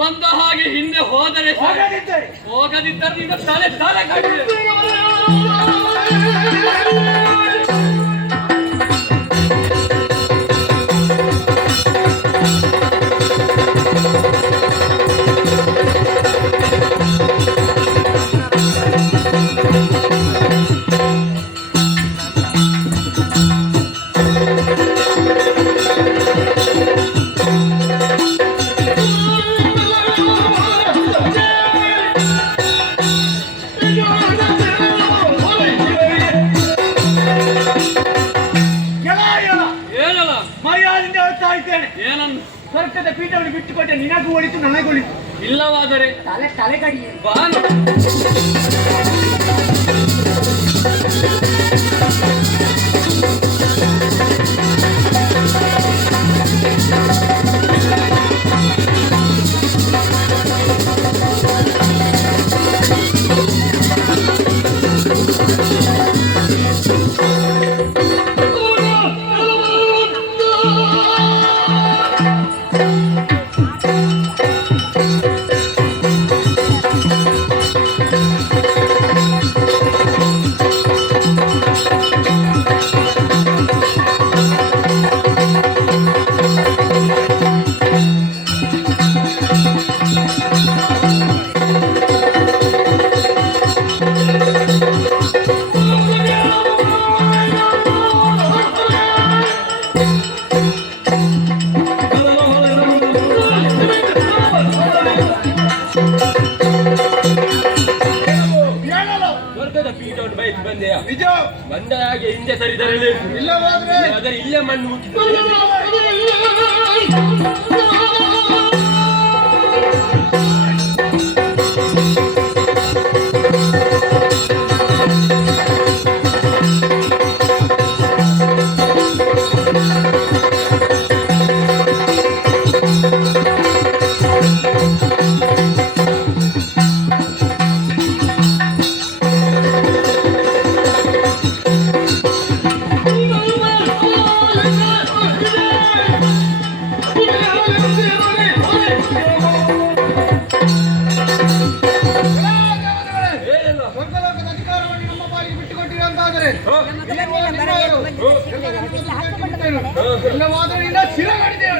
ಬಂದ ಹಾಗೆ ಹಿಂದೆ ಹೋದರೆ ಹೋಗದಿದ್ದರೆ ನಿನ್ನ ತಲೆ ತಲೆ ಕಟ್ಟಿದೆ. ಏನನ್ನು ಸ್ವರ್ಗದ ಪೀಠವನ್ನು ಬಿಟ್ಟುಕೊಟ್ಟೆ, ನಿನಗೂ ಒಳಿತು ನನಗೂ ಒಳಿತು. ಇಲ್ಲವಾದರೆ ತಲೆ ತಲೆ ಕಡಿ ಬಾನು ಬಂದ ಹಾಗೆ ಹಿಂದೆ ಸರಿದರೆ ಇಲ್ಲವಾದರೆ ಇಲ್ಲೇ ಮಣ್ಣು ಇಲ್ಲವಾದರೆ ನಿನ್ನ ಶಿರ ಮಾಡಿದೆವು.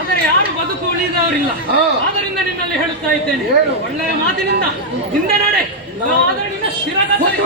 ಆದರೆ ಯಾರು ಬದುಕು ಉಳಿದವರಿಲ್ಲ. ಆದ್ದರಿಂದ ನಿನ್ನಲ್ಲಿ ಹೇಳುತ್ತಾ ಇದ್ದೇನೆ, ಒಳ್ಳೆಯ ಮಾತಿನಿಂದ ಹಿಂದೆ ನಡೆ, ಆದರೆ ನಿನ್ನ ಶಿರಕತ್ತರಿ.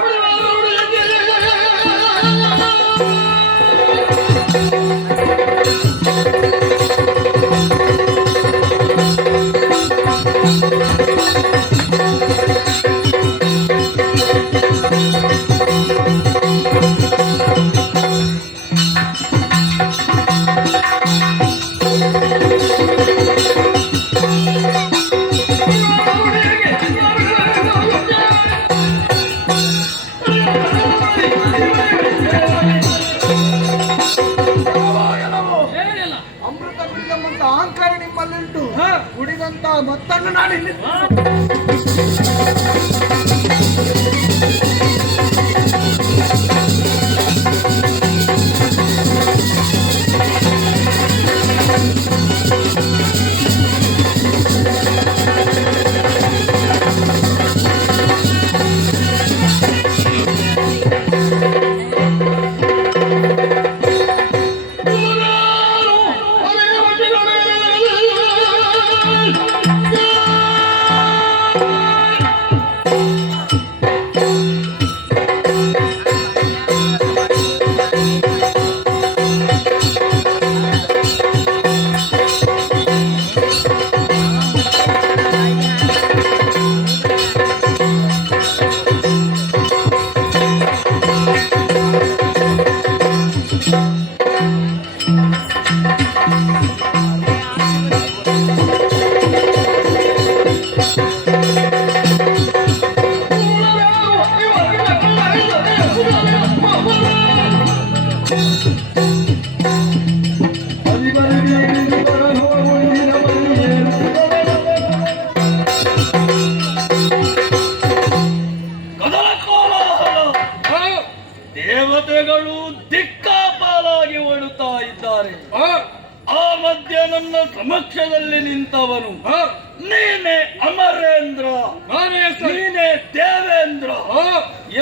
ದೇವೇಂದ್ರ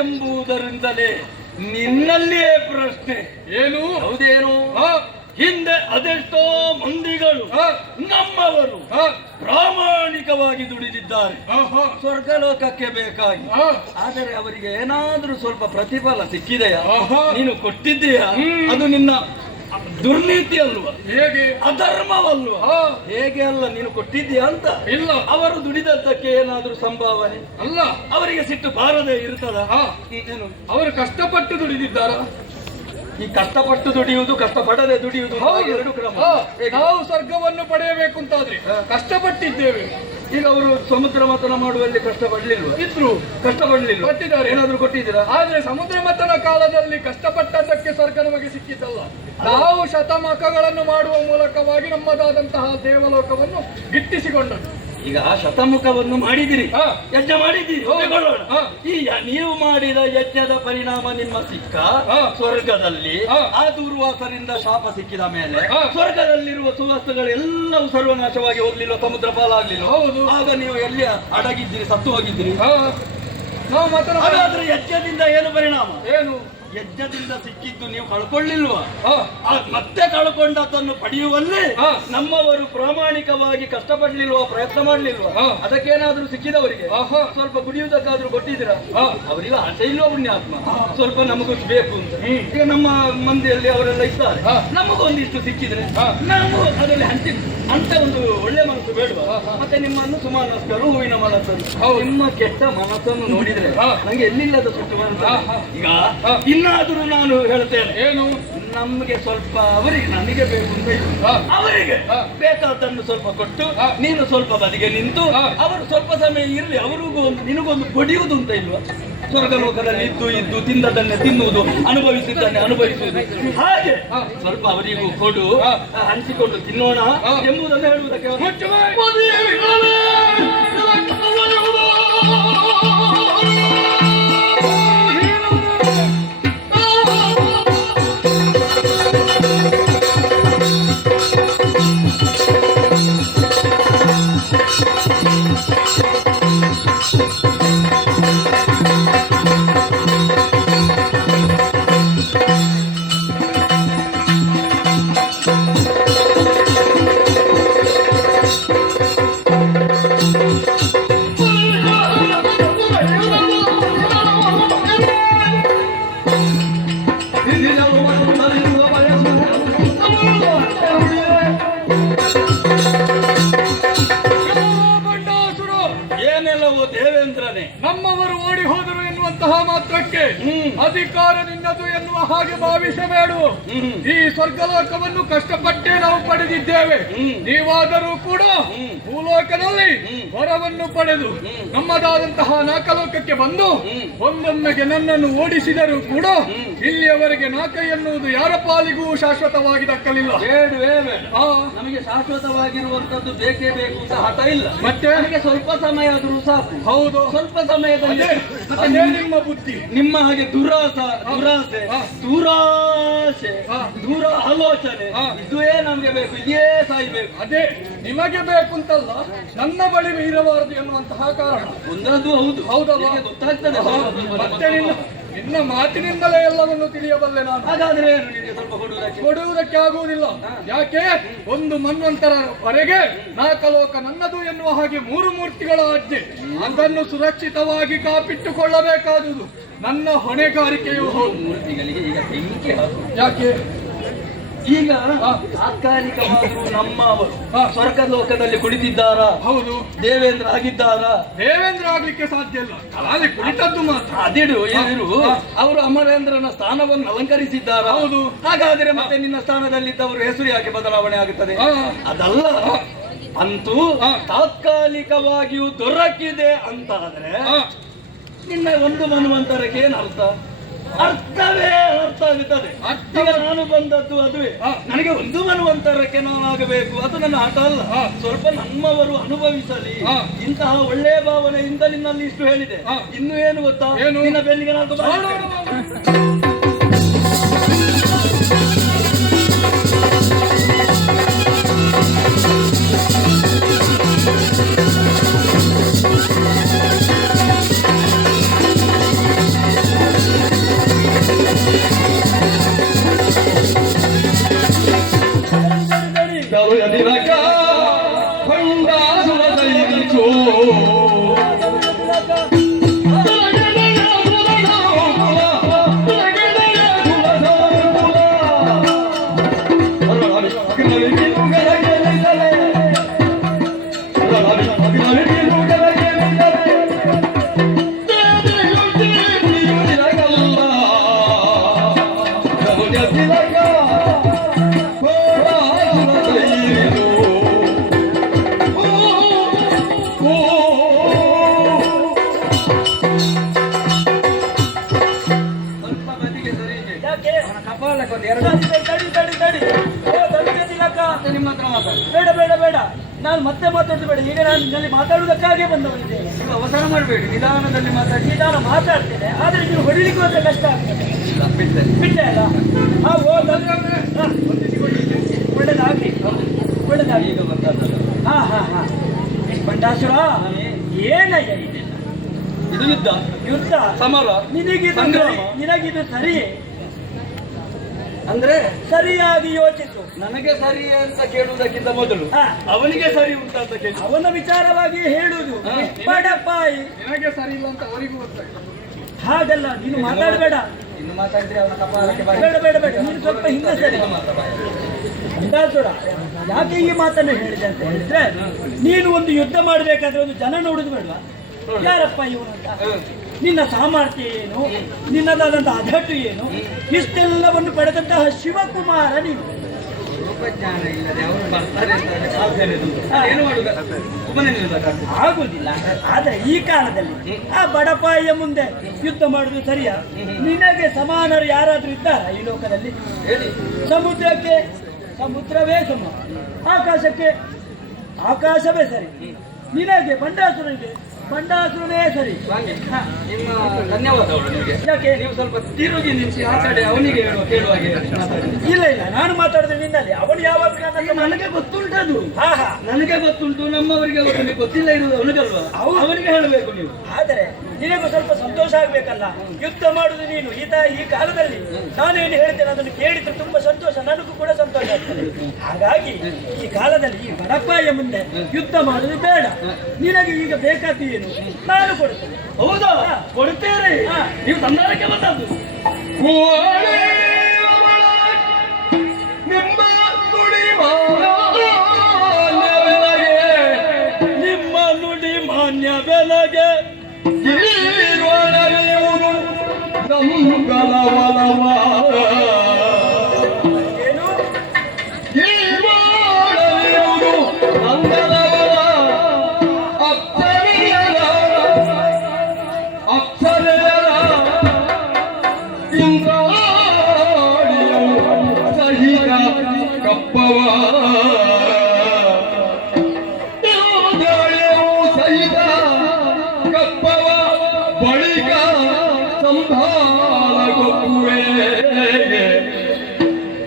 ಎಂಬುದರಿಂದಲೇ ನಿನ್ನಲ್ಲಿಯೇ ಪ್ರಶ್ನೆ ಏನು? ಹೌದೇನು? ಹಿಂದೆ ಅದೆಷ್ಟೋ ಮಂದಿಗಳು ನಮ್ಮವರು ಪ್ರಾಮಾಣಿಕವಾಗಿ ದುಡಿದಿದ್ದಾರೆ ಸ್ವರ್ಗಲೋಕಕ್ಕೆ ಬೇಕಾಗಿ. ಆದರೆ ಅವರಿಗೆ ಏನಾದ್ರೂ ಸ್ವಲ್ಪ ಪ್ರತಿಫಲ ಸಿಕ್ಕಿದೆಯಾ? ನೀನು ಕೊಟ್ಟಿದ್ದೀಯಾ? ಅದು ನಿನ್ನ ದುರ್ನೀತಿ ಅಲ್ವಾ? ಹೇಗೆ? ಅಧರ್ಮವಲ್ವಾ? ಹೇಗೆ ಅಲ್ಲ, ನೀನು ಕೊಟ್ಟಿದ್ದೀಯಾ ಅಂತ ಇಲ್ಲ. ಅವರು ದುಡಿದದ್ದಕ್ಕೆ ಏನಾದ್ರೂ ಸಂಭಾವನೆ ಅಲ್ಲ. ಅವರಿಗೆ ಸಿಟ್ಟು ಬಾರದೆ ಇರ್ತದ? ಏನು ಅವರು ಕಷ್ಟಪಟ್ಟು ದುಡಿದಿದ್ದಾರ? ಈ ಕಷ್ಟಪಟ್ಟು ದುಡಿಯುವುದು ಕಷ್ಟಪಡದೆ ದುಡಿಯುವುದು ಎರಡು ಕ್ರಮ. ನಾವು ಸ್ವರ್ಗವನ್ನು ಪಡೆಯಬೇಕು ಅಂತಾದ್ರೆ ಕಷ್ಟಪಟ್ಟಿದ್ದೇವೆ. ಈಗ ಅವರು ಸಮುದ್ರ ಮಥನ ಮಾಡುವಲ್ಲಿ ಕಷ್ಟಪಡ್ಲಿಲ್ವ? ಇದ್ರು ಕಷ್ಟಪಡ್ಲಿಲ್ಲ. ಕೊಟ್ಟಿದ್ದಾರೆ. ಏನಾದ್ರು ಕೊಟ್ಟಿದ್ದೀರಾ? ಆದ್ರೆ ಸಮುದ್ರ ಮಥನ ಕಾಲದಲ್ಲಿ ಕಷ್ಟಪಟ್ಟದ್ದಕ್ಕೆ ಸ್ವರ್ಗ ನಮಗೆ ಸಿಕ್ಕಿದ್ದಲ್ಲ. ನಾವು ಶತಮುಖಗಳನ್ನು ಮಾಡುವ ಮೂಲಕವಾಗಿ ನಮ್ಮದಾದಂತಹ ದೇವಲೋಕವನ್ನು ಗಿಟ್ಟಿಸಿಕೊಂಡದ್ದು. ಈಗ ಶತಮುಖವನ್ನು ಮಾಡಿದಿರಿ, ಯಜ್ಞ ಮಾಡಿದ್ದೀರಿ, ಈ ನೀವು ಮಾಡಿದ ಯಜ್ಞದ ಪರಿಣಾಮ ನಿಮ್ಮ ಸಿಕ್ಕ ಸ್ವರ್ಗದಲ್ಲಿ. ಆ ದುರ್ವಾಸರಿಂದ ಶಾಪ ಸಿಕ್ಕಿದ ಮೇಲೆ ಸ್ವರ್ಗದಲ್ಲಿರುವ ಸುವಸ್ತುಗಳೆಲ್ಲವೂ ಸರ್ವನಾಶವಾಗಿ ಹೋಗ್ಲಿಲ್ಲ, ಸಮುದ್ರ ಪಾಲಾಗ್ಲಿಲ್ಲ. ಹೌದು. ಆಗ ನೀವು ಎಲ್ಲಿ ಅಡಗಿದ್ದೀರಿ? ಸತ್ತು ಹೋಗಿದ್ದೀರಿ. ನಾವು ಹಾಗಾದ್ರೆ ಯಜ್ಞದಿಂದ ಏನು ಪರಿಣಾಮ? ಏನು? ಯಜ್ಞದಿಂದ ಸಿಕ್ಕಿದ್ದು ನೀವು ಕಳ್ಕೊಳ್ಳಿಲ್ವಾ? ಮತ್ತೆ ಕಳ್ಕೊಂಡದ್ದನ್ನು ಪಡೆಯುವಲ್ಲಿ ನಮ್ಮವರು ಪ್ರಾಮಾಣಿಕವಾಗಿ ಕಷ್ಟಪಡ್ಲಿಲ್ವಾ? ಪ್ರಯತ್ನ ಮಾಡ್ಲಿಲ್ವಾ? ಅದಕ್ಕೇನಾದ್ರೂ ಸಿಕ್ಕಿದವರಿಗೆ ಸ್ವಲ್ಪ ಕುಡಿಯುವುದಕ್ಕಾದ್ರೂ ಕೊಟ್ಟಿದ್ದೀರಾ? ಅವರಿಗೆ ಆಸೆ ಇಲ್ವಾ ಪುಣ್ಯಾತ್ಮ? ಸ್ವಲ್ಪ ನಮಗೂ ಬೇಕು ಅಂತ. ಈಗ ನಮ್ಮ ಮಂದಿಯಲ್ಲಿ ಅವರೆಲ್ಲ ಇದ್ದಾರೆ, ನಮಗೊಂದಿಷ್ಟು ಸಿಕ್ಕಿದ್ರೆ ನಾವು ಅದರಲ್ಲಿ ಅಂತ ಒಂದು ಒಳ್ಳೆ ಮನಸ್ಸು ಬೇಡವಾ? ಮತ್ತೆ ನಿಮ್ಮನ್ನು ಸುಮಾನಸ್ಕರು ಹೂವಿನ ಮನಸ್ಸು, ನಿಮ್ಮ ಕೆಟ್ಟ ಮನಸ್ಸನ್ನು ನೋಡಿದ್ರೆ ನಂಗೆ ಎಲ್ಲಿಲ್ಲದ ಸುಟ್ಟು ಮನಸ್ಸು. ಈಗ ಇನ್ನಾದರೂ ನಾನು ಹೇಳ್ತೇನೆ, ಏನು ನಮ್ಗೆ ಸ್ವಲ್ಪ ಅವರಿಗೆ ನನಗೆ ಬೇಕು ಅಂತ ಇಲ್ಲ, ಅವರಿಗೆ ಬೇಕಾದನ್ನು ಸ್ವಲ್ಪ ಕೊಟ್ಟು ನೀನು ಸ್ವಲ್ಪ ಬದಿಗೆ ನಿಂತು ಅವರು ಸ್ವಲ್ಪ ಸಮಯ ಇರಲಿ, ಅವರಿಗೂ ನಿನಗೊಂದು ಕೊಡಿಯುವುದು ಅಂತ ಇಲ್ವಾ? ಸ್ವರ್ಗಲೋಕದಲ್ಲಿ ಇದ್ದು ತಿಂದದನ್ನೇ ತಿನ್ನುವುದು, ಅನುಭವಿಸಿದ್ದನ್ನೇ ಅನುಭವಿಸುವುದು. ಹಾಗೆ ಸ್ವಲ್ಪ ಅವರಿಗೂ ಕೊಡು, ಹಂಚಿಕೊಂಡು ತಿನ್ನೋಣ ಎಂಬುದನ್ನು ಹೇಳುವುದಕ್ಕೆ ದೇವೇಂದ್ರನೇ ನಮ್ಮವರು ಓಡಿ ಹೋದರು ಎನ್ನುವಂತಹ ಮಾತ್ರಕ್ಕೆ ಅಧಿಕಾರ ನಿನ್ನದು ಎನ್ನುವ ಹಾಗೆ ಭಾವಿಸಬೇಡ. ಈ ಸ್ವರ್ಗಲೋಕವನ್ನು ಕಷ್ಟಪಟ್ಟೇ ನಾವು ಪಡೆದಿದ್ದೇವೆ. ನೀವಾದರೂ ಕೂಡ ಭೂಲೋಕದಲ್ಲಿ ವರವನ್ನು ಪಡೆದು ನಮ್ಮದಾದಂತಹ ನಾಕಲೋಕಕ್ಕೆ ಬಂದು ಒಂದೊಮ್ಮೆಗೆ ನನ್ನನ್ನು ಓಡಿಸಿದರೂ ಕೂಡ ಇಲ್ಲಿಯವರೆಗೆ ನಾಕ ಎನ್ನುವುದು ಯಾರ ಪಾಲಿಗೂ ಶಾಶ್ವತವಾಗಿ ದಕ್ಕಲಿಲ್ಲ. ನಮಗೆ ಶಾಶ್ವತವಾಗಿರುವಂತದ್ದು ಬೇಕೇ ಬೇಕು ಅಂತ ಹಠ ಇಲ್ಲ. ಮತ್ತೆ ಸ್ವಲ್ಪ ಸಮಯ ಆದರೂ ಸಾಕು. ಹೌದು, ಸ್ವಲ್ಪ ಸಮಯದಲ್ಲಿ ನಿಮ್ಮ ಬುದ್ಧಿ ನಿಮ್ಮ ಹಾಗೆ ದುರಾಸೆ ದೂರ ಆಲೋಚನೆ ಇದುವೇ ನಮಗೆ ಬೇಕು, ಇದೇ ಸಾಯ್ಬೇಕು. ಅದೇ ನಿಮಗೆ ಬೇಕು ಅಂತಲ್ಲ, ನನ್ನ ಬಳಿ ಇರಬಾರದು ಎನ್ನುವಂತಹ ಕಾರಣ ಒಂದರದ್ದು. ಹೌದು ಹೌದಲ್ಲ, ಗೊತ್ತಾಗ್ತದೆ. ಮತ್ತೆ ನಿನ್ನ ಮಾತಿನಿಂದಲೇ ಎಲ್ಲವನ್ನು ತಿಳಿಯಬಲ್ಲೆ ನಾನು. ಹಾಗಾದ್ರೆ ಸ್ವಲ್ಪ ಕೊಡುವುದಕ್ಕೆ ಆಗುವುದಿಲ್ಲ. ಯಾಕೆ? ಒಂದು ಮನ್ವಂತರವರೆಗೆ ನಾಕಲೋಕ ನನ್ನದು ಎನ್ನುವ ಹಾಗೆ ಮೂರು ಮೂರ್ತಿಗಳ ಆಜ್ಞೆ, ಅದನ್ನು ಸುರಕ್ಷಿತವಾಗಿ ಕಾಪಿಟ್ಟುಕೊಳ್ಳಬೇಕಾದುದು ನನ್ನ ಹೊಣೆಗಾರಿಕೆಯೂ ಹೌದು. ಮೂರ್ತಿಗಳಿಗೆ ಈಗ ಬೆಂಕಿ ಯಾಕೆ? ಈಗ ತಾತ್ಕಾಲಿಕವಾದರೂ ನಮ್ಮವರು ಸ್ವರ್ಗಲೋಕದಲ್ಲಿ ಕುಳಿತಿದ್ದಾರಾ? ಹೌದು. ದೇವೇಂದ್ರ ಆಗಿದ್ದಾರಾ? ದೇವೇಂದ್ರ ಆಗ್ಲಿಕ್ಕೆ ಸಾಧ್ಯ ಇಲ್ಲ, ಅಲ್ಲಿ ಕುಳಿತದ್ದು ಮಾತ್ರ. ಅದಿಡು ಏನಿರು, ಅವರು ಅಮರೇಂದ್ರನ ಸ್ಥಾನವನ್ನು ಅಲಂಕರಿಸಿದ್ದಾರಾ? ಹೌದು. ಹಾಗಾದರೆ ಮತ್ತೆ ನಿನ್ನ ಸ್ಥಾನದಲ್ಲಿದ್ದವರು ಹೆಸರು ಯಾಕೆ ಬದಲಾವಣೆ ಆಗುತ್ತದೆ? ಅದಲ್ಲ, ಅಂತೂ ತಾತ್ಕಾಲಿಕವಾಗಿಯೂ ದೊರಕಿದೆ ಅಂತಾದ್ರೆ ನಿನ್ನ ಒಂದು ಮನ್ವಂತರಕ್ಕೆ ಏನು ಅರ್ಥವೇ ಅರ್ಥ ಆಗುತ್ತದೆ. ಈಗ ನಾನು ಬಂದದ್ದು ಅದುವೇ, ನನಗೆ ಒಂದು ಮನ್ವಂತರಕ್ಕೆ ನಾನು ಆಗಬೇಕು, ಅದು ನನ್ನ ಆಟ ಅಲ್ಲ. ಸ್ವಲ್ಪ ನಮ್ಮವರು ಅನುಭವಿಸಲಿ, ಇಂತಹ ಒಳ್ಳೆಯ ಭಾವನೆಯಿಂದ ನಿನ್ನಲ್ಲಿ ಇಷ್ಟು ಹೇಳಿದೆ. ಇನ್ನು ಏನು ಗೊತ್ತಾ? ನಿನ್ನ ಬೆನ್ನಿಗೆ ನಾನು ಒಂದು ಎರಡು ತಡಿ ತಡಿ ತಡಿ ಓ ತಡಿ ತಿಲಕ ನಿಮ್ಮ ಹತ್ರ ಮಾತಾಡಿ. ಬೇಡ ಬೇಡ ಬೇಡ ನಾನು ಮತ್ತೆ ಮಾತಾಡುದು ಬೇಡ. ಈಗ ನಾನು ನಿನ್ನಲ್ಲಿ ಮಾತಾಡುವುದಕ್ಕಾಗಿ ಬಂದವನಿದ್ದೇನೆ. ನೀವು ಅವಸರ ಮಾಡಬೇಡಿ, ನಿಧಾನದಲ್ಲಿ ಮಾತಾಡಿ. ನಾನು ಮಾತಾಡ್ತೇನೆ ಆದ್ರೆ ನೀವು ಹೊಡಿಲಿಕ್ಕೆ ಹೋದ್ರೆ ಕಷ್ಟ ಆಗ್ತದೆ. ಬಿಟ್ಟೆ ಬಿಟ್ಟೆ ಅಲ್ಲ? ಹಾ ಓ ಒಳ್ಳೇದಾಗ್ಲಿ ಒಳ್ಳೇದಾಗ್ಲಿ. ಈಗ ಬಂದದ್ದಲ್ಲ. ಹಾ ಹಾ ಹಾ ಬಂಡಾಸುರ ಏನಯ್ಯ ಇದೆಲ್ಲ? ಇದು ಯುದ್ಧ, ಯುದ್ಧ, ಸಮರ, ನಿನಗಿದು ಸಂಗ್ರಾಮ. ನಿನಗಿದು ಸರಿಯೇ? ಅಂದ್ರೆ ಸರಿಯಾಗಿ ಯೋಚಿಸು. ನನಗೆ ಸರಿ ಅಂತ ಕೇಳುವುದಕ್ಕಿಂತ ಮೊದಲು ಹಾ. ಅವನಿಗೆ ಸರಿ ಉಂಟು ಅಂತ ಕೇಳಿ. ಅವನ ವಿಚಾರವಾಗಿ ಹೇಳುದು. ಹಾ. ಬಡಪಾಯಿ ನಿನಗೆ ಸರಿ ಇಲ್ಲ ಅಂತ ಅವರಿಗೂ ಗೊತ್ತಾಗ್ತದೆ. ಹಾಗಲ್ಲ, ನೀನು ಮಾತಾಡಬೇಡ. ಇನ್ನು ಮಾತಾಡಿದ್ರೆ ಅವನ ಕಪಾಲಕ್ಕೆ ಬಾಯಿ. ಬೇಡ ಬೇಡ ಬೇಡ, ನೀನು ಸ್ವಲ್ಪ ಹಿಂದೆ ಸರಿ. ಬಂಡಾಸುರ ಯಾಕೆ ಈ ಮಾತನ್ನು ಹೇಳಿದೆ ಅಂತ ಹೇಳಿದ್ರೆ, ನೀನು ಒಂದು ಯುದ್ಧ ಮಾಡಬೇಕಾದ್ರೆ ಒಂದು ಜನ ನೋಡುದು ಬೇಡವಾ? ಯಾರಪ್ಪ ಇವನು ಅಂತ, ನಿನ್ನ ಸಾಮರ್ಥ್ಯ ಏನು, ನಿನ್ನದಾದಂತಹ ಅಧಟ್ಟು ಏನು, ಇಷ್ಟೆಲ್ಲವನ್ನು ಪಡೆದಂತಹ ಶಿವಕುಮಾರ ನೀನು. ರೂಪಜ್ಞಾನ ಇಲ್ಲದೆ ಅವರು ಬರ್ತಾರೆ ಅಂತ ಸಾಧ್ಯನೇ ಇಲ್ಲ. ಏನು ಮಾಡುದ? ಸುಮ್ಮನೆ ನಿಲ್ಲಬೇಕಾಗ್ತದೆ. ಆಗುದಿಲ್ಲ. ಆದ್ರೆ ಈ ಕಾಲದಲ್ಲಿ ಆ ಬಡಪಾಯಿಯ ಮುಂದೆ ಯುದ್ಧ ಮಾಡುದು ಸರಿಯಾ? ನಿನಗೆ ಸಮಾನರು ಯಾರಾದ್ರೂ ಇದ್ದಾರಾ ಈ ಲೋಕದಲ್ಲಿ? ಹೇಳಿ. ಸಮುದ್ರಕ್ಕೆ ಸಮುದ್ರವೇ ಸಮ, ಆಕಾಶಕ್ಕೆ ಆಕಾಶವೇ ಸರಿ, ನಿನಗೆ ಬಂಡಾಸುರನಿಗೆ ಬಂಡಾಸುರನೇ ಸರಿ. ಸ್ವಾಮಿ, ಹಾ. ನಿಮ್ಮ ಧನ್ಯವಾದಗಳು ನಿಮಗೆ. ಯಾಕೆ? ನೀವು ಸ್ವಲ್ಪ ತಿರುಗಿ ನಿಲ್ಲಿಸಿ ಆ ಕಡೆ ಅವನಿಗೆ ಕೇಳುವಾಗೆ ಮಾತಾಡಿ. ಇಲ್ಲ ಇಲ್ಲ, ನಾನು ಮಾತಾಡಿದ್ರೆ ನಿನ್ನಲ್ಲಿ, ಅವನು ಯಾವಾಗ ನನಗೆ ಗೊತ್ತುಂಟದು. ಹಾ ಹಾ, ನನಗೆ ಗೊತ್ತುಂಟು, ನಮ್ಮವರಿಗೆ ಗೊತ್ತುಂಟು. ಗೊತ್ತಿಲ್ಲ ಇರುವುದು ಅವನಿಗಲ್ವಾ? ಅವನಿಗೆ ಹೇಳಬೇಕು ನೀವು. ಆದರೆ ನಿನಗೂ ಸ್ವಲ್ಪ ಸಂತೋಷ ಆಗ್ಬೇಕಲ್ಲ. ಯುದ್ಧ ಮಾಡುದು ನೀನು ಈ ಕಾಲದಲ್ಲಿ ನಾನೇನು ಹೇಳ್ತೇನೆ ಅದನ್ನು ಕೇಳಿದ್ರೆ ತುಂಬಾ ಸಂತೋಷ, ನನಗೂ ಕೂಡ ಸಂತೋಷ ಆಗ್ತದೆ. ಹಾಗಾಗಿ ಈ ಕಾಲದಲ್ಲಿ ಈ ಬಡಪಾಯಿಯ ಮುಂದೆ ಯುದ್ಧ ಮಾಡುದು ಬೇಡ. ನಿನಗೆ ಈಗ ಬೇಕಾದ್ದು ಏನು ನಾನು ಕೊಡ್ತೇನೆ. ಹೌದಾ? ಕೊಡ್ತೇನೆ. ಹಾ. ನೀವು ಸಂಧಾನಕ್ಕೆ ಬಂದದ್ದು. ನಿಮ್ಮ ನುಡಿ ಮಾನ್ಯ ಬೆಲೆಗೆ ಏನು?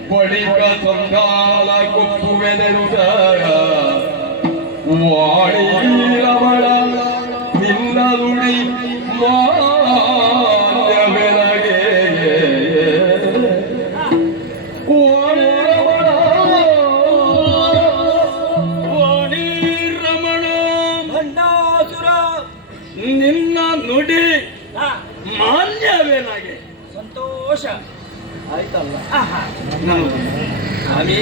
ಬಳಿಕ ಸಂಧಾನ ಕೊಪ್ಪುವೆನೆನುದ ವಾಣಿ ರಮಣ ನಿನ್ನ ನುಡಿ ಮಾನ್ಯವೆನಗೆ ವಾಣಿ ರಮಣ ವಾಣಿ ರಮಣ ಬಂಡಾಸುರ ನಿನ್ನ ನುಡಿ ಹಾ, ಮಾನ್ಯವೇನಾಗೆ. ಸಂತೋಷ ಆಯ್ತಲ್ಲ. ಆಹಾ. ಸ್ವಾಮಿ,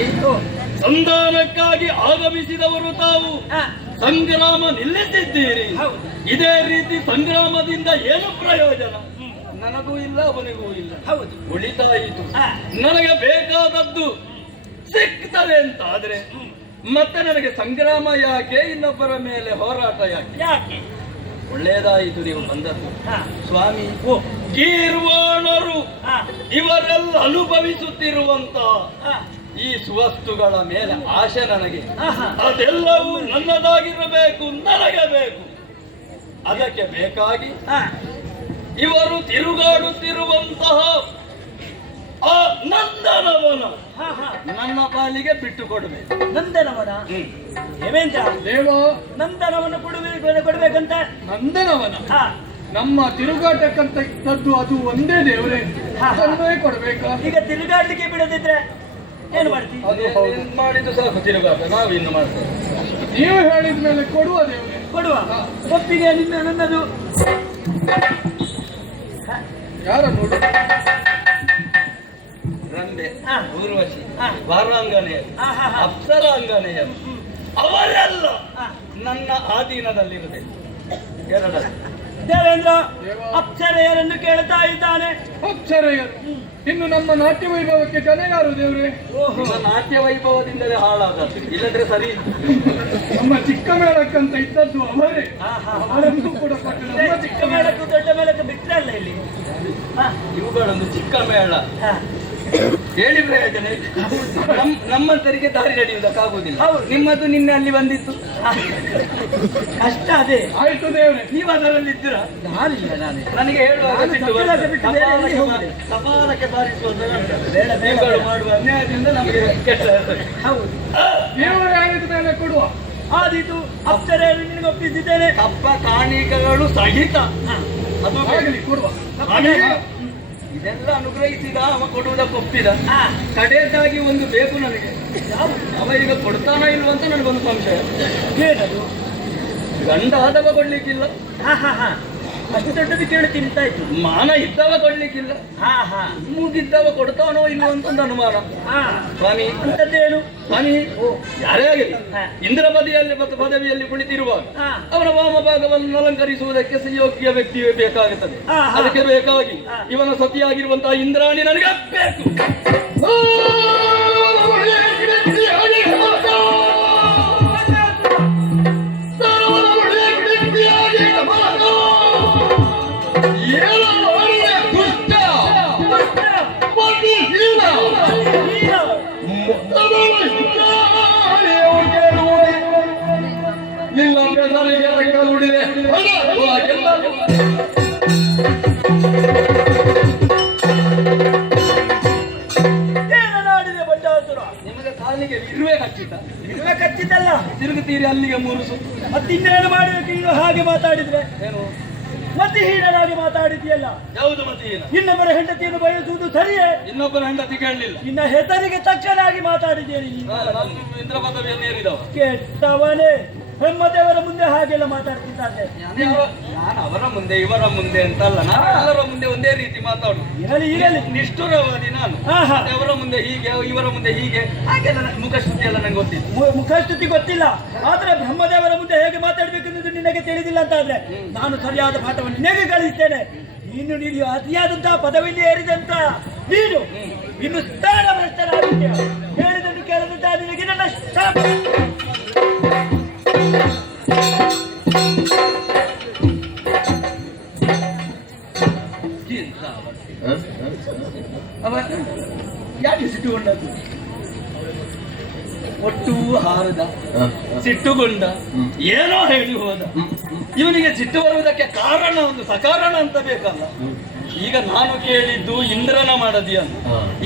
ಸಂಧಾನಕ್ಕಾಗಿ ಆಗಮಿಸಿದವರು ತಾವು ಹಾ, ಸಂಗ್ರಾಮ ನಿಲ್ಲಿಸಿದ್ದೀರಿ. ಹೌದು. ಇದೇ ರೀತಿ ಸಂಗ್ರಾಮದಿಂದ ಏನು ಪ್ರಯೋಜನ? ನನಗೂ ಇಲ್ಲ, ಅವನಿಗೂ ಇಲ್ಲ. ಹೌದು. ಉಳಿತಾಯಿತು. ಹಾ. ನನಗೆ ಬೇಕಾದದ್ದು ಸಿಗ್ತದೆ ಅಂತ ಆದ್ರೆ ಮತ್ತೆ ನನಗೆ ಸಂಗ್ರಾಮ ಯಾಕೆ, ಇನ್ನೊಬ್ಬರ ಮೇಲೆ ಹೋರಾಟ ಯಾಕೆ? ಯಾಕೆ? ಒಳ್ಳೇದಾಯಿತು ನೀವು ಬಂದದ್ದು. ಹಾ. ಸ್ವಾಮಿ, ಗೀರ್ವಾಣರು ಹಾ, ಇವರೆಲ್ಲ ಅನುಭವಿಸುತ್ತಿರುವಂತ ಹಾ, ಈ ಸುವಸ್ತುಗಳ ಮೇಲೆ ಆಶೆ ನನಗೆ. ಆಹಾ. ಅದೆಲ್ಲವೂ ನನ್ನದಾಗಿರಬೇಕು, ನನಗೆ ಬೇಕು. ಅದಕ್ಕೆ ಬೇಕಾಗಿ ಹಾ, ಇವರು ತಿರುಗಾಡುತ್ತಿರುವಂತಹ ಆ ನಂದನವನ ಹಾ, ಹಾ. ನನ್ನ ಪಾಲಿಗೆ ಬಿಟ್ಟು ಕೊಡಬೇಕು. ನಂದನವನ ದೇವೇಂದ್ರ, ದೇವ, ನಂದನವನ್ನು ಕೊಡ್ಬೇಕಂತ. ನಂದನವನ ಹಾ, ನಮ್ಮ ತಿರುಗಾಟಕ್ಕಂತ ಇದ್ದದ್ದು ಅದು ಒಂದೇ ದೇವರೇ, ಹಾ. ಅದನ್ನೇ ಕೊಡ್ಬೇಕಾ? ಈಗ ತಿರುಗಾಡ್ಲಿಕ್ಕೆ ಬಿಡದಿದ್ರೆ ಏನು ಮಾಡ್ತಿ? ಅದು ಹೌದು. ಏನ್ ಮಾಡಿದ್ದು ಸಾಕು ತಿರುಗಾಟ, ನಾವು ಇನ್ನು ಮಾಡ್ತೇವೆ. ನೀವು ಹೇಳಿದ ಮೇಲೆ ಕೊಡುವ ದೇವರೇ. ಕೊಡುವ ಒಪ್ಪಿಗೆ ನನ್ನದು. ಯಾರ ನೋಡು? ರಂಬೆ, ಹಾ. ಊರ್ವಶಿ, ಹಾ. ವಾರಾಂಗನೆಯ, ಹಾ, ಹಾ, ಹಾ. ಅಪ್ಸರಾಂಗನೆಯ ಅವರೆಲ್ಲ ಹಾ. ನನ್ನ ಆಧೀನದಲ್ಲಿರಬೇಕು. ಎರಡನೇ ದೇವೇಂದ್ರ ದೇವ. ಅಪ್ಸರೆಯರನ್ನು ಕೇಳ್ತಾ ಇದ್ದಾನೆ. ಅಕ್ಷರಯ್ಯರು. ಇನ್ನು ನಮ್ಮ ನಾಟ್ಯ ವೈಭವಕ್ಕೆ ಜನ ಯಾರು ದೇವ್ರೆ? ನಿಮ್ಮ ನಾಟ್ಯ ವೈಭವದಿಂದಲೇ ಹಾಳಾದದ್ದು, ಇಲ್ಲದ್ರೆ ಸರಿ ಇತ್ತು. ನಮ್ಮ ಚಿಕ್ಕ ಮೇಳಕ್ಕಂತ ಇದ್ದದ್ದು ಅವರೇ. ಹಾ, ಹಾ, ಹಾ. ಅವರನ್ನು ಕೂಡ ಕೊಟ್ಟು ನಮ್ಮ ಚಿಕ್ಕ ಮೇಳಕ್ಕೂ ದೊಡ್ಡ ಮೇಳಕ್ಕೂ ಬಿಟ್ರೆ ಅಲ್ಲ ಇಲ್ಲಿ. ಹಾ, ಇವುಗಳೊಂದು ಚಿಕ್ಕ ಮೇಳ. ಹಾ. ಹೇಳಿ ಪ್ರಯೋಜನ ಇಲ್ಲ. ನಮ್ಮಂತರಿಗೆ ದಾರಿ ನಡೆಯುವುದಕ್ಕಾಗುವುದಿಲ್ಲ. ನಿಮ್ಮದು ನಿನ್ನೆ ಅಲ್ಲಿ ಬಂದಿತ್ತು. ಕಷ್ಟ ಅದೇ. ಆಯ್ತು ದೇವ್ರೆ. ನೀವು ಅದರಲ್ಲಿದ್ದೀರಾ? ನಾನಿಲ್ಲ, ನಾನೇ ನನಗೆ ಹೇಳುವಾಗ ನಾನು ಸಿಟ್ಟು ಕಪಿಲ ಬರ್ತದೆ. ಬಿಟ್ಟು ಬೇರೆ ಎಲ್ಲಿ ಹೋಗುದೆ? ಕಪಾಲಕ್ಕೆ ಬಾರಿಸುವಂತ ಬೇಡ, ಬೇಡ. ನೀವುಗಳು ಮಾಡುವ ಅನ್ಯಾಯದಿಂದ ನಮಗೆ ಕೆಟ್ಟ ಹೆಸರು. ಹೌದು. ದೇವರು ಹೇಳಿದ ಮೇಲೆ ಕೊಡುವ. ಆದೀತು, ಅಪ್ಸರೆಯನ್ನು ನಿನಗೆ ಒಪ್ಪಿಸಿದ್ದೇನೆ. ಕಪ್ಪ ಕಾಣಿಕೆಗಳು ಸಹಿತ ಅದು ಆಗಲಿ ಕೊಡುವ. ಸ್ವಾಮಿ, ಇದೆಲ್ಲ ಅನುಗ್ರಹಿಸಿದ ಅವ ಕೊಡುವುದಕ್ಕೆ ಒಪ್ಪಿದ. ಕಡೆಯದಾಗಿ ಒಂದು ಬೇಕು ನನಗೆ. ಅವ ಈಗ ಕೊಡ್ತಾನ ಇಲ್ವಂತ ನನಗೊಂದು ಸಂಶಯ. ಏನದು? ಗಂಡ ಆದವ ಕೊಡ್ಲಿಕ್ಕಿಲ್ಲ, ಅಷ್ಟು ದೊಡ್ಡದು ಕೇಳಿ ತಿಂತಾಯ್ತು. ಮಾನ ಇದ್ದವ ಕೊಡ್ಲಿಕ್ಕಿಲ್ಲ, ಮೂಗಿದ್ದವ ಕೊಡ್ತಾನೋ ಇಲ್ವೋ ಅಂತ ಒಂದು ಅನುಮಾನ. ಸ್ವಾಮಿ, ಅಂತದ್ದೇನು? ಸ್ವಾಮಿ, ಯಾರೇ ಆಗಲಿ ಇಂದ್ರ ಪದವಿಯಲ್ಲಿ ಕುಳಿತಿರುವಾಗ ಅವನ ವಾಮಭಾಗವನ್ನು ಅಲಂಕರಿಸುವುದಕ್ಕೆ ಯೋಗ್ಯ ವ್ಯಕ್ತಿ ಬೇಕಾಗುತ್ತದೆ. ಅದಕ್ಕೆ ಬೇಕಾಗಿ ಇವನ ಸತಿಯಾಗಿರುವಂತಹ ಇಂದ್ರಾಣಿ ನನಗೆ ಬೇಕು. ನಿನ್ನ ಬೆದರಿಗೆ ರಕ್ಕಲುಡಿದೆ. ಏನನಾಡಿದೆ ಬಡ್ಡಾಸುರ? ನಿಮಗೆ ಕಾಲಿಗೆ ಇರುವೆ ಖಚಿತ, ಇರುವೆ ಖಚಿತಲ್ಲ. ತಿರುಗುತ್ತೀರಿ ಅಲ್ಲಿಗೆ 3 ಸುತ್ತು. ಮತ್ತಿನ್ನೇನು ಮಾಡಬೇಕು? ನೀನು ಹಾಗೆ ಮಾತಾಡಿದ್ರೆ ಏನು ಮತಿಹೀನನಾಗಿ ಮಾತಾಡಿದ್ಯಲ್ಲ. ಯಾವುದು ಮತೀನ? ಇನ್ನೊಬ್ಬರ ಹೆಂಡತಿಯನ್ನು ಬಯಸುವುದು ಸರಿಯೇ? ಇನ್ನೊಬ್ಬರ ಹೆಂಡತಿ ಕೇಳಲಿಲ್ಲ. ನಿನ್ನ ಹೆಸರಿಗೆ ತಕ್ಷಣಾಗಿ ಮಾತಾಡಿದ್ದೇನೆ ನೀನು. ನಮ್ಮ ಇಂದ್ರ ಪದವಿಯನ್ನು ಏರಿದವ. ಕೆಟ್ಟವನೇ, ಬ್ರಹ್ಮದೇವರ ಮುಂದೆ ಹಾಗೆಲ್ಲ ಮಾತಾಡ್ತಿದ್ದಾರೆ. ನಾನು ಅವರ ಮುಂದೆ ಇವರ ಮುಂದೆ ಅಂತಲ್ಲ, ನಾನು ಎಲ್ಲರ ಮುಂದೆ ಒಂದೇ ರೀತಿ ಮಾತಾಡು. ಇರಲಿ ಇರಲಿ. ನಿಷ್ಠುರವಾದಿ ನಾನು. ಅವರ ಮುಂದೆ ಹೀಗೆ, ಇವರ ಮುಂದೆ ಹೀಗೆ, ಹಾಗೆಲ್ಲ ಮುಖಸ್ತುತಿ ಎಲ್ಲ ನಂಗೆ ಗೊತ್ತಿಲ್ಲ. ಮುಖಸ್ತುತಿ ಗೊತ್ತಿಲ್ಲ, ಆದ್ರೆ ಬ್ರಹ್ಮದೇವರ ಮುಂದೆ ಹೇಗೆ ಮಾತಾಡ್ಬೇಕೆಂದು ನಿನಗೆ ತಿಳಿದಿಲ್ಲ ಅಂತ ಆದ್ರೆ ನಾನು ಸರಿಯಾದ ಪಾಠವನ್ನು ನಿನಗೆ ಕಳಿಸ್ತೇನೆ. ನೀನು ಅತಿಯಾದಂತಹ ಪದವಿಯಲ್ಲಿ ಏರಿದಂತ ನೀನು ಇನ್ನು ಸ್ಥಾನ ಭ್ರಷ್ಟರಾಗಿದ್ಯ. ಹೇಳಿದನ್ನು ಕೇಳದಂತ ನಿನಗೆ ನನ್ನ ಶಾಪ. ಯಾಕೆ ಸಿಟ್ಟುಗೊಂಡದ್ದು? ಒಟ್ಟು ಹಾರದ, ಸಿಟ್ಟುಗೊಂಡ, ಏನೋ ಹೇಳಿ ಹೋದ. ಇವನಿಗೆ ಸಿಟ್ಟು ಬರುವುದಕ್ಕೆ ಕಾರಣ ಒಂದು ಸಕಾರಣ ಅಂತ ಬೇಕಲ್ಲ. ಈಗ ನಾನು ಕೇಳಿದ್ದು ಇಂದ್ರನ ಮಾಡದಿಯನ್ನು,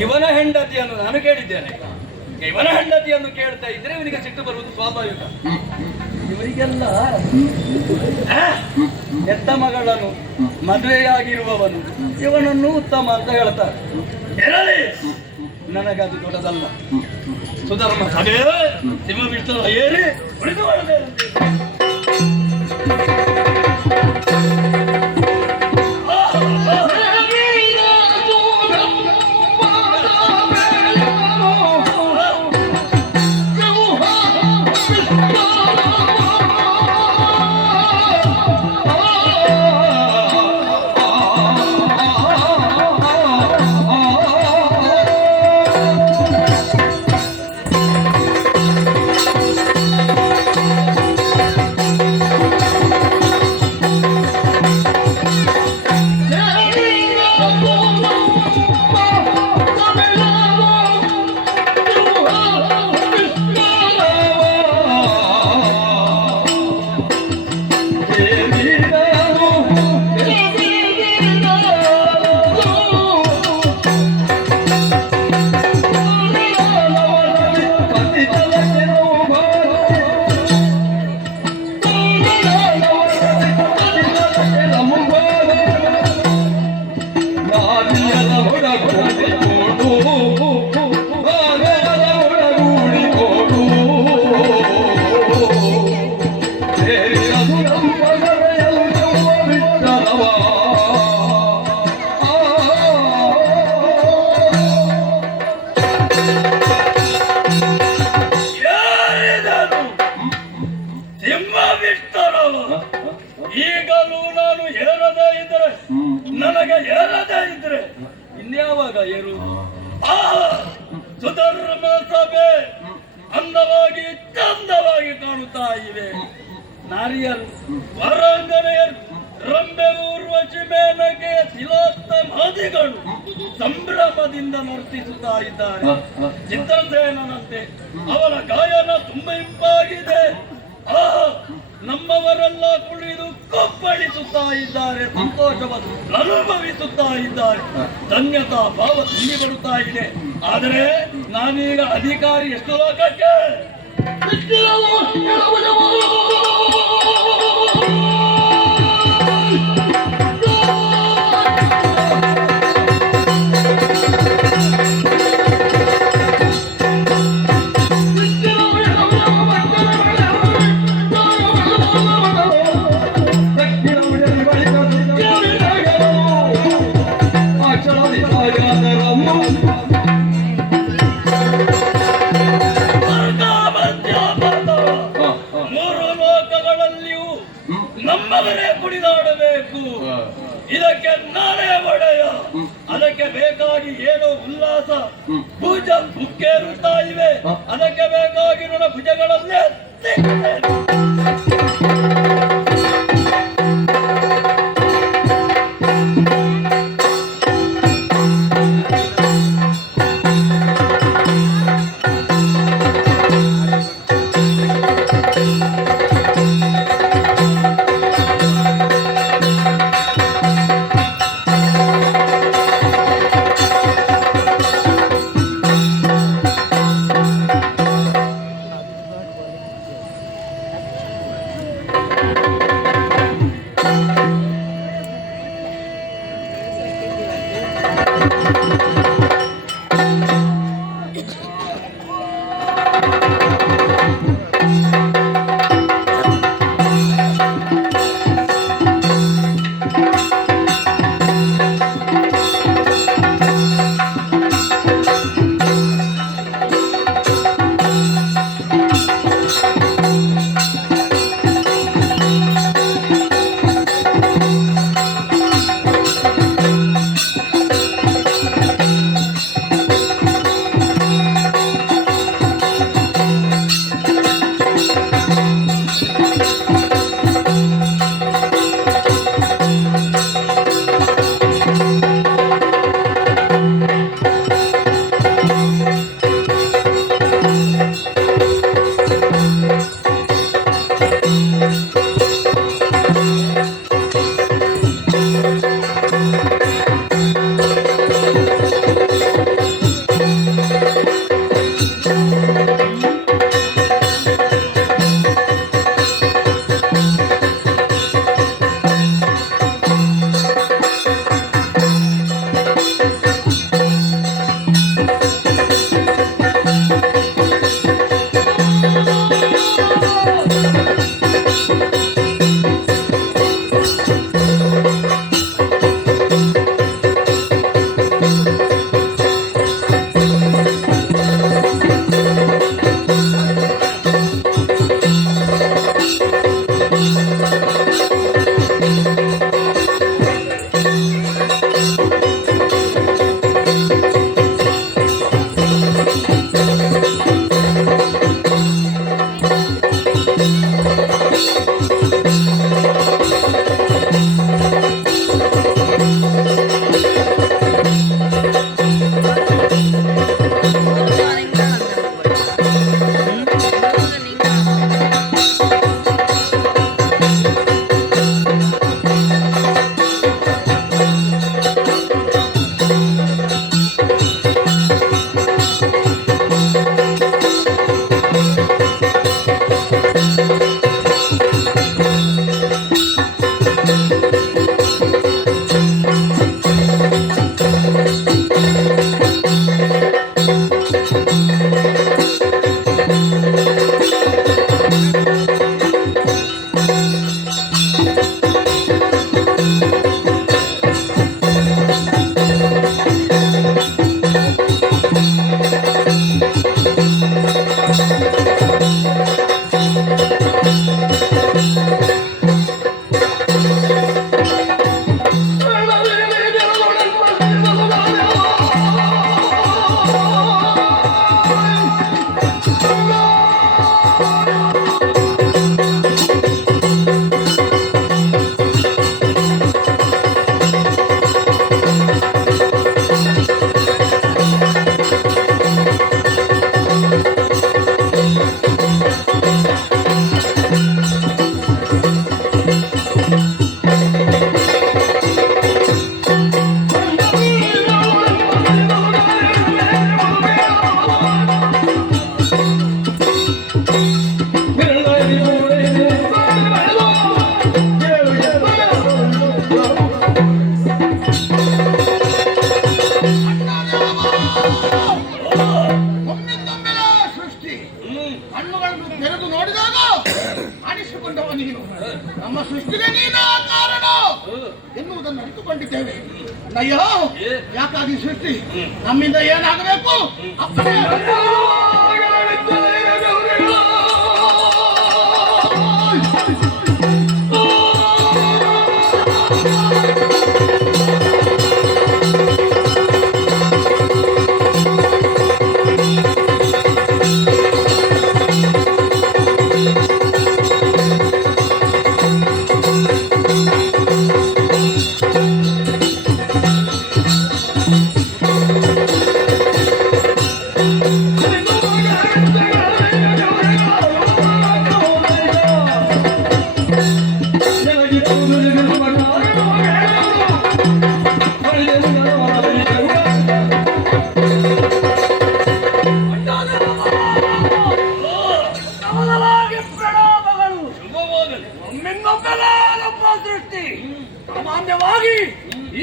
ಇವನ ಹೆಂಡತಿಯನ್ನು ನಾನು ಕೇಳಿದ್ದೇನೆ. ಇವನ ಹೆಂಡತಿಯನ್ನು ಕೇಳ್ತಾ ಇದ್ರೆ ಇವನಿಗೆ ಸಿಟ್ಟು ಬರುವುದು ಸ್ವಾಭಾವಿಕ. ಇವರಿಗೆಲ್ಲ ಎತ್ತ ಮಗಳನ್ನು ಮದುವೆಯಾಗಿರುವವನು ಇವನನ್ನು ಉತ್ತಮ ಅಂತ ಹೇಳ್ತಾರೆ. ಇರಲಿ, ನನಗದು ದೊಡ್ಡದಲ್ಲ. ಸುಧರ್ಮ ಸಭೆ ಸಿಂಹ ಬಿಡ್ತಾರ ಏರಿ ಉಳಿದು ಈಗಲೂ ನಾನು ಏರದೇ ಇದ್ರೆ, ನನಗೆ ಏರದೇ ಇದ್ರೆ ಇನ್ಯಾವಾಗ ಏರು? ಸುಧರ್ಮ ಸಭೆ ಅಂದವಾಗಿ ಚಂದವಾಗಿ ಕಾಣುತ್ತಾ ಇವೆ. ನಾರಿಯರು, ವರಾಂಗನೆಯರು, ರಂಬೆ ಊರ್ವಶಿ ಮೇನಕೆ ತಿಲೋತ್ತಮಾದಿಗಳು ಸಂಭ್ರಮದಿಂದ ನರ್ತಿಸುತ್ತಾ ಇದ್ದಾರೆ. ಚಿತ್ರಸೇನಂತೆ ಅವರ ಗಾಯನ ತುಂಬಾ ಇಂಪಾಗಿದೆ. ನಮ್ಮವರೆಲ್ಲ ಕುಳಿದು ಕೊಪ್ಪಳಿಸುತ್ತಾ ಇದ್ದಾರೆ, ಸಂತೋಷವನ್ನು ಅನುಭವಿಸುತ್ತಾ ಇದ್ದಾರೆ. ಧನ್ಯತಾ ಭಾವ ತುಂಬಿ ಬರುತ್ತಾ ಇದೆ. ಆದರೆ ನಾನೀಗ ಅಧಿಕಾರಿ ಎಷ್ಟು ಲೋಕಕ್ಕೆ ನಮ್ಮವರೇ ಕುಣಿದಾಡಬೇಕು. ಇದಕ್ಕೆ ನಾನೇ ಒಡೆಯ. ಅದಕ್ಕೆ ಬೇಕಾಗಿ ಏನೋ ಉಲ್ಲಾಸ ಭುಜ ಬುಕ್ಕೇರುತ್ತಾ ಇವೆ. ಅದಕ್ಕೆ ಬೇಕಾಗಿ ನನ್ನ ಭುಜಗಳಲ್ಲೇ ಅದನ್ನು ಅರಿತುಕೊಂಡಿದ್ದೇವೆ. ಅಯ್ಯೋ, ಯಾಕಾಗಿ ಸೃಷ್ಟಿ ನಮ್ಮಿಂದ ಏನಾಗಬೇಕು ಅಪ್ಪನೇ ಸೃಷ್ಟಿ. ಸಾಮಾನ್ಯವಾಗಿ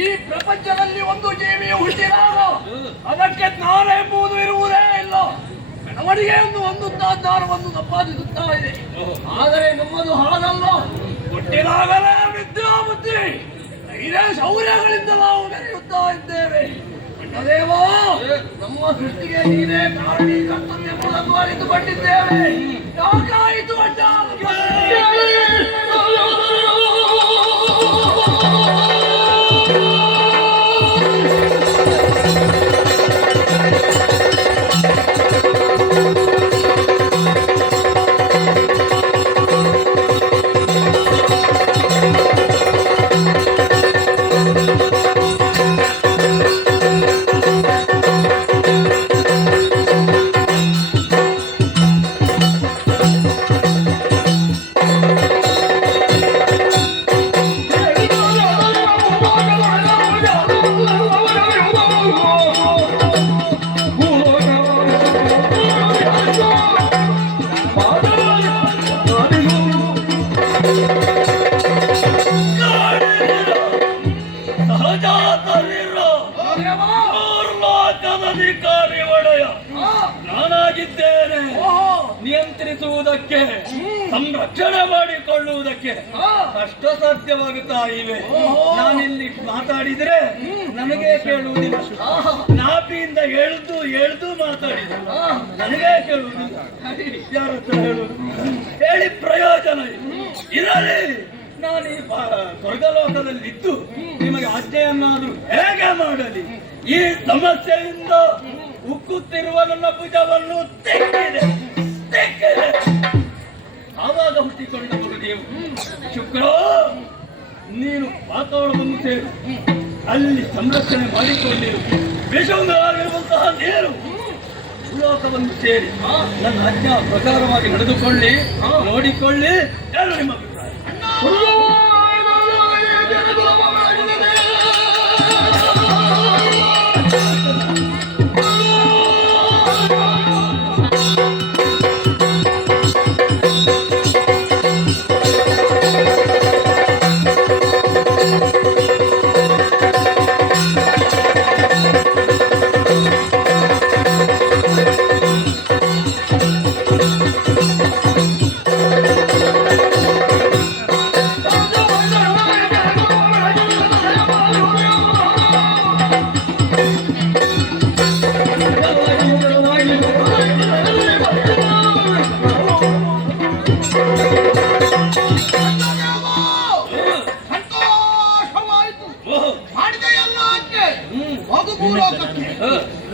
ಈ ಪ್ರಪಂಚದಲ್ಲಿ ಒಂದು ಜೀವಿಯು ಹುಟ್ಟಿದಾಗ ಅದಕ್ಕೆ ಜ್ಞಾನ ಎಂಬುದು ಇರುವುದೇ ಇಲ್ಲ. ಬೆಳವಣಿಗೆಯನ್ನು ಹೊಂದುತ್ತಾ ಜ್ಞಾನವನ್ನು ಸಂಪಾದಿಸುತ್ತಾ ಇದೆ. ಆದರೆ ನಮ್ಮದು ಹಾಗಲ್ಲ. ಹುಟ್ಟಿದಾಗಲೇ ವಿದ್ಯಾಬುದ್ಧಿ ಧೈರ್ಯ ಶೌರ್ಯಗಳಿಂದ ನಾವು ಬೆರೆಯುತ್ತಾ ಇದ್ದೇವೆ. ದೇವ, ನಮ್ಮ ಸೃಷ್ಟಿಗೆ ನೀನೇ ಕಾರಣಿ ಕರ್ತವ್ಯ ಎಂಬುದನ್ನು ಅರಿತುಕೊಂಡಿದ್ದೇವೆ. ಯಾಕಾಯಿತು ಅಡ್ಡ ಅಧಿಕಾರಿ ಒಡೆಯ ನಾನಾಗಿದ್ದೇನೆ. ನಿಯಂತ್ರಿಸುವುದಕ್ಕೆ, ಸಂರಕ್ಷಣೆ ಮಾಡಿಕೊಳ್ಳುವುದಕ್ಕೆ ಕಷ್ಟ ಸಾಧ್ಯವಾಗುತ್ತಾ ಇವೆ. ನಾನಿಲ್ಲಿ ಮಾತಾಡಿದ್ರೆ ನನಗೆ ಕೇಳುವುದಿಲ್ಲ. ನಾಭಿಯಿಂದ ಎಳ್ದು ಮಾತಾಡಿದ್ರೆ ನನಗೆ ಕೇಳುವುದಿಲ್ಲ. ಯಾರ ಹತ್ರ ಹೇಳುವುದು? ಹೇಳಿ ಪ್ರಯೋಜನ ಇರಲಿ. ನಾನು ಈ ಸ್ವರ್ಗಲೋಕದಲ್ಲಿದ್ದು ನಿಮಗೆ ಆಜ್ಞೆಯನ್ನಾದ್ರೂ ಹೇಗೆ ಮಾಡಲಿ? ಈ ಸಮಸ್ಯೆಯಿಂದ ಉಕ್ಕುತ್ತಿರುವ ನನ್ನ ಭುಜವನ್ನು ತೆಕ್ಕಿದೆ. ಆವಾಗ ಹುಟ್ಟಿಕೊಂಡ ಗುರುದೇವ್ ಶುಕ್ರ, ನೀನು ವಾತಾವರಣವನ್ನು ಸೇರು, ಅಲ್ಲಿ ಸಂರಕ್ಷಣೆ ಮಾಡಿಕೊಂಡಿರು. ವಿಷವಾಗಿರುವಂತಹ ನೀರು ಭೂಲೋಕವನ್ನು ಸೇರಿ ನನ್ನ ಆಜ್ಞಾ ಪ್ರಕಾರವಾಗಿ ನಡೆದುಕೊಳ್ಳಿ, ನೋಡಿಕೊಳ್ಳಿ. ಏನು ನಿಮ್ಮ ಅಭಿಪ್ರಾಯ?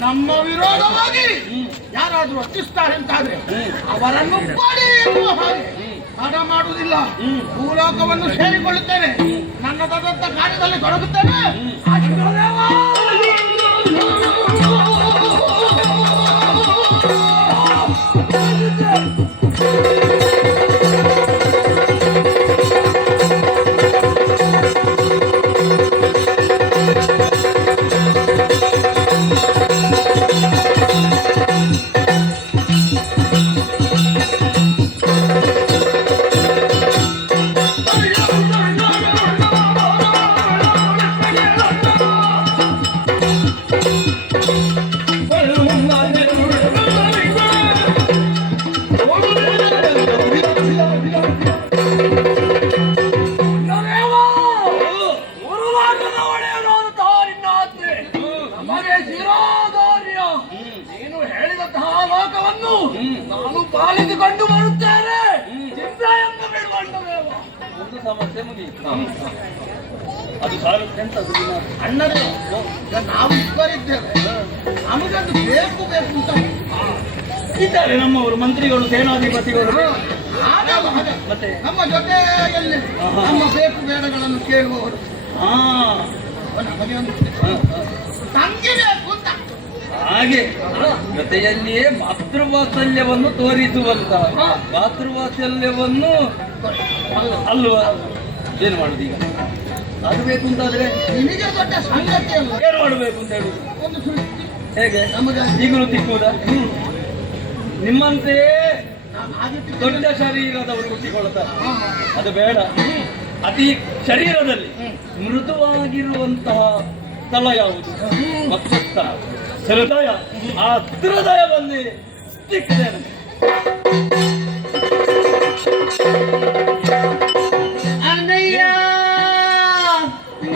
ನಮ್ಮ ವಿರೋಧವಾಗಿ ಯಾರಾದ್ರೂ ವರ್ತಿಸ್ತಾರೆ ಅಂತಾದ್ರೆ ಅವರನ್ನು ಕೊಡಿ ಎನ್ನುವ ಹಾಗೆ ತಡ ಮಾಡುವುದಿಲ್ಲ. ಭೂಲೋಕವನ್ನು ಸೇರಿಕೊಳ್ಳುತ್ತೇನೆ, ನನ್ನದಾದಂತ ಕಾರ್ಯದಲ್ಲಿ ತೊಡಗುತ್ತೇನೆ. ಕಾರ್ಯವನ್ನು ನಾನು ಪಾಲಿಸಿಕೊಂಡು ಬರುತ್ತೇನೆ. ಚಿಂತೆ ಎಂದು ಬಿಡುವಂತವೇವ. ಒಂದು ಸಮಸ್ಯೆ ಮುಗಿಯಿತು. ಅದು ಸಾರುತ್ತೆ ಅಂತ ಅದು ದಿನ. ಅಣ್ಣರೇ, ಈಗ ನಾವು ಇಬ್ಬರಿದ್ದೇವೆ, ನಮಗದು ಬೇಕು ಬೇಕು ಅಂತ ಇದ್ದಾರೆ ನಮ್ಮವರು, ಮಂತ್ರಿಗಳು, ಸೇನಾಧಿಪತಿಗಳು. ಆಗಲ್ಲ ಹಾಗೆ. ಮತ್ತೆ ನಮ್ಮ ಜೊತೆಯಲ್ಲಿ ನಮ್ಮ ಬೇಕು ಬೇಡಗಳನ್ನು ಕೇಳುವವರು ಹಾ ನಮಗೆ ಒಂದು ತಂಗಿ ಬೇಕು ಅಂತ. ಹಾಗೆ ಜೊತೆಯಲ್ಲಿಯೇ ಮಾತೃವಾತ್ಸಲ್ಯವನ್ನು ತೋರಿಸುವಂತ ಮಾತೃವಾತ್ಸಲ್ಯವನ್ನು ಅಲ್ವಾ ಏನು ಮಾಡುದು ಈಗ? ಅದು ಬೇಕು ಅಂತಾದ್ರೆ ನಿನಗೆ ದೊಡ್ಡ ಸಂಗತಿ ಅಲ್ಲ. ಏನು ಮಾಡಬೇಕು ಅಂತ ಹೇಳುದು? ಒಂದು ಸೃಷ್ಟಿ ಹೇಗೆ ನಮಗೆ ಈಗಲೂ ತಿಕ್ಕುವುದ? ನಿಮ್ಮಂತೆಯೇ ಆಗಿತ್ತು. ದೊಡ್ಡ ಶರೀರದವರು ಹುಟ್ಟಿಕೊಳ್ಳುತ್ತಾರೆ, ಅದು ಬೇಡ. ಅತಿ ಶರೀರದಲ್ಲಿ ಮೃದುವಾಗಿರುವಂತಹ ಸ್ಥಳ ಯಾವುದು? ವಕ್ಷಸ್ಥಳ, ಹೃದಯ. ಆ ಹೃದಯದಲ್ಲಿ ಸಿಕ್ಕಿದ್ದೇನೆ. ಅಣ್ಣಯ್ಯ,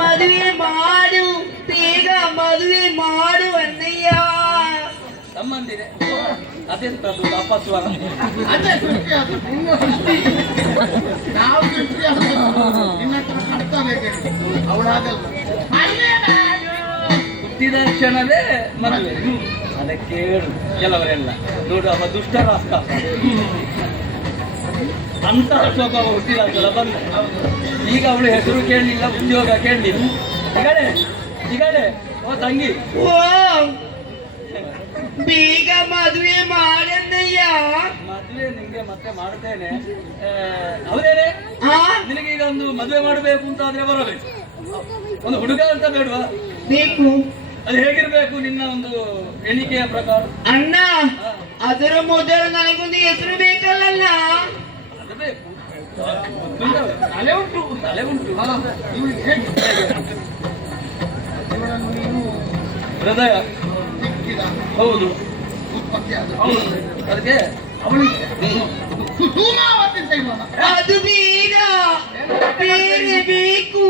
ಮದುವೆ ಮಾಡು, ಬೇಗ ಮದುವೆ ಮಾಡು ಅಣ್ಣಯ್ಯ. ಸಂಬಂಧಿದೆ ಅದೆಂತದ್ದು ಅಪಸ್ವರ? ಅದೇ ಸೃಷ್ಟಿ, ಅದು ನಿಮ್ಮ ಸೃಷ್ಟಿ. ನಾವು ಸೃಷ್ಟಿ ಅಲ್ಲ. ನಿನ್ನ ಹತ್ರ ಕರ್ತವ್ಯ ಅವಳಾಗಲ್ಲ. ಹುಟ್ಟಿದ ಕ್ಷಣವೇ ಮದುವೆ. ಅದಕ್ಕೆ ಹೇಳು ಕೆಲವರೆಲ್ಲ ನೋಡು, ಅವ ದುಷ್ಟರಾಸ್ತ ಅಂತಹ ಸ್ವಭಾವ ಹುಟ್ಟಿದಾಗಲ್ಲ ಬಂದ. ಈಗ ಅವಳು ಹೆಸರು ಕೇಳಲಿಲ್ಲ, ಉದ್ಯೋಗ ಕೇಳಲಿಲ್ಲ. ಈಗಲೇ ಓ ತಂಗಿ, ಓ ಬೇಗ ಮದುವೆ ಮಾಡಣ್ಣಯ್ಯ. ಮದುವೆ ನಿಂಗೆ ಮತ್ತೆ ಮಾಡ್ತೇನೆ. ಹೌದೇನೆ? ನಿನಗೆ ಈಗ ಒಂದು ಮದುವೆ ಮಾಡಬೇಕು ಅಂತ ಆದ್ರೆ ಬರಬೇಕು. ಒಂದು ಹುಡುಗ ಅಂತ ಬೇಡವಾ? ಬೇಕು. ಅದು ಹೇಗಿರ್ಬೇಕು ನಿನ್ನ ಒಂದು ಎಣಿಕೆಯ ಪ್ರಕಾರ? ಅಣ್ಣ, ಅದರ ಮೊದಲು ನನಗೊಂದು ಹೆಸರು ಬೇಕಲ್ಲ. ಅದು ಬೇಕು. ತಲೆ ಉಂಟು. ತಲೆ ಉಂಟು. ಇವಳಿಗೆ ಹೇಗೆ ಇವಳನ್ನು ನೀನು ಹೃದಯ. ಸಿಕ್ಕಿದ ಹೌದು. ಉತ್ಪತ್ತಿ ಆದ ಅದಕ್ಕೆ ಅವಳಿಗೆ ಸುಧೂಮಾವತಿ ಅಂತ ಇಲ್ವಲ್ಲ? ಅದು ಬೇಡ, ಬೇರೆ ಬೇಕು.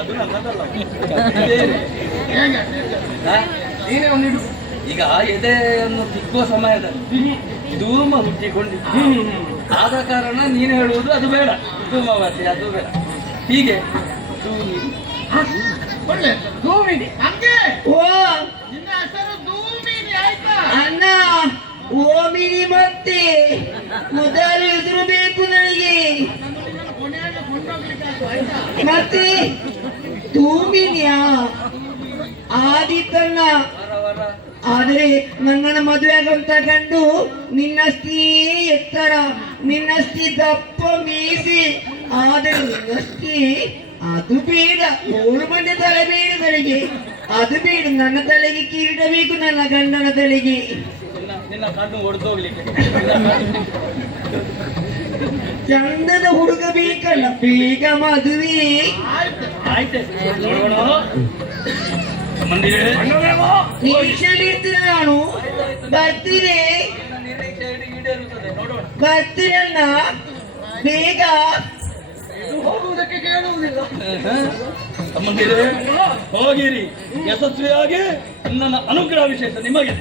ಅದು ನನ್ನದಲ್ಲ. ಹೇಗೆ? ನೀನೇ ಒಂದು ಇಡು. ಈಗ ಎದೆಯನ್ನು ತಿಕ್ಕುವ ಸಮಯದಲ್ಲಿ ಧೂಮ ಹುಟ್ಟಿಕೊಂಡಿದ್ದು. ಆದ ಕಾರಣ ನೀನು ಹೇಳುವುದು ಅದು ಬೇಡ, ಧೂಮವತಿ ಅದು ಬೇಡ. ಹೀಗೆ ಒಳ್ಳೆ ಧೂಮಿನಿ. ಹಂಗೆ ಓ ನಿನ್ನ ಹೆಸರು ಧೂಮಿನಿ ಆಯ್ತಾ? ಅಣ್ಣ, ಓಮಿನಿ ಮತ್ತೆ ಮೊದಲು ಹೆಸರು ಬೇಕು ನನಗೆ. ಕೊನೆಯಾಗಿ ಕೊಂಡೋಗ್ಲಿಕ್ಕೆ ಆಯ್ತು, ಆಯ್ತಾ? ಮತ್ತೆ ಧೂಮಿನಿಯ ಆದಿತ್ತಣ್ಣ. ಆದರೆ ನನ್ನನ್ನು ಮದುವೆ ಆಗುವಂತ ಗಂಡು ನಿನ್ನಷ್ಟೇ ಎತ್ತರ, ನಿನ್ನಷ್ಟೇ ದಪ್ಪ ಮೀಸಿ. ಆದರೆ ನಿನ್ನಷ್ಟೇ ಅದು ಬೇಡ. ಮೂರು ಮಂದಿ ತಲೆ ಬೇಡ ನನಗೆ, ಅದು ಬೇಡ. ನನ್ನ ತಲೆಗೆ ಕಿರೀಟ ಬೇಕು, ನನ್ನ ಗಂಡನ ತಲೆಗೆ. ನಿನ್ನ ಕಣ್ಣು ಹೊಡೆದೋಗ್ಲಿಕ್ಕೆ ಚಂದದ ಹುಡುಗ ಬೇಕಲ್ಲ, ಬೇಗ ಮದುವೆ. ಆಯ್ತು. ನೋಡೋಣ. ಸಂಬಂಧಿಗಳೇ, ನಿರೀಕ್ಷೆಯಲ್ಲಿರ್ತೀನಿ ನಾನು. ಬರ್ತೀನಿ, ಬರ್ತೀರಣ್ಣ ಬೇಗ. ಹೋಗುವುದಕ್ಕೆ ಕೇಳುವುದಿಲ್ಲ. ಸಂಬಂಧಿಗಳೇ, ಹೋಗಿರಿ ಯಶಸ್ವಿಯಾಗಿ. ನನ್ನ ಅನುಗ್ರಹ ವಿಶೇಷ ನಿಮಗೆ.